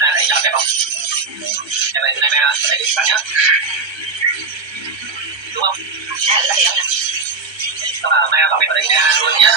Đây chọn đẹp không? Em này này này bạn nhá. Đúng không? Các bạn mai bảo vệ ở đây nha luôn nhá.